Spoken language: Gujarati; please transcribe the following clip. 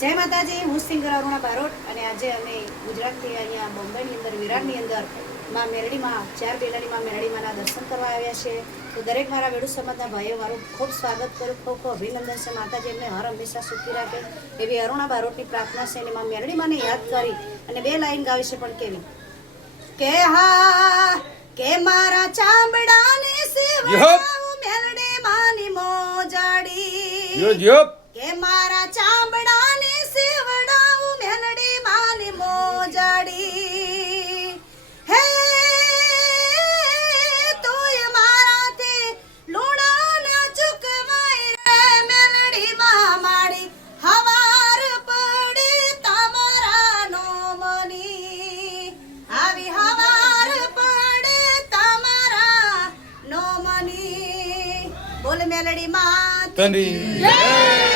જય માતાજી હું સિંગર અરુણા બારોટ અને આજે અમે ગુજરાતથી અહીંયા બોમ્બેની અંદર વિરારની અંદરમાં મેરડીમાં ચાર બેલાની માં મેરડીમાંના દર્શન કરવા આવ્યા છે તો દરેક મારા વેડુ સમાજના ભાઈઓ મારું ખૂબ સ્વાગત કરું ખૂબ ખૂબ અભિનંદન છે. માતાજી એમને હર હંમેશા સુખી રાખે. એવી અરુણા બારોટની પ્રાર્થના છે અને માં મેરડીમાંને યાદ કરી અને બે લાઈન ગાવી છે પણ કેવી. કે હા કે મારા ચામડાને સેવા મેલડી માની મોજાડી. કે બોલ મેલડી માં તની.